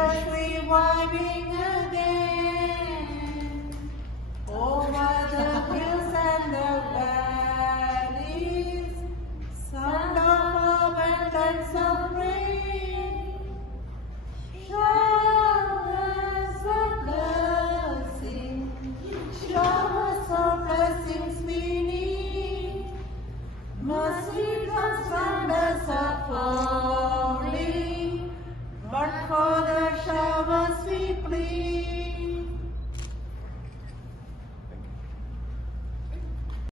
fresh reviving again. Over the hills and the valleys, sound of abundance of rain. Showers of blessing, showers of blessings we need. Mercy comes and us are falling, but for the showers we plead.